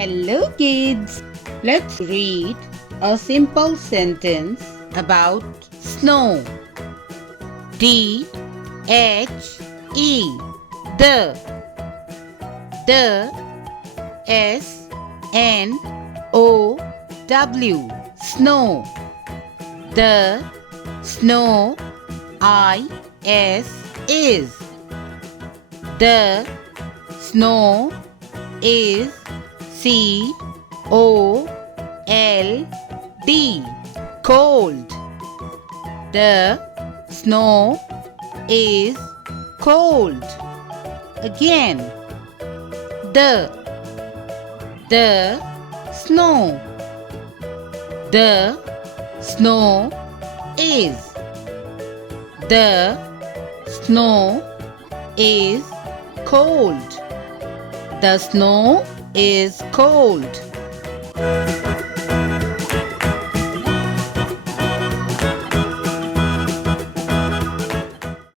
Hello kids! Let's read a simple sentence about snow. D-H-E The S-N-O-W Snow. The snow is the snow is C-O-L-D cold. The snow is cold. Again, the snow. The snow is. The snow is cold. The snow is cold.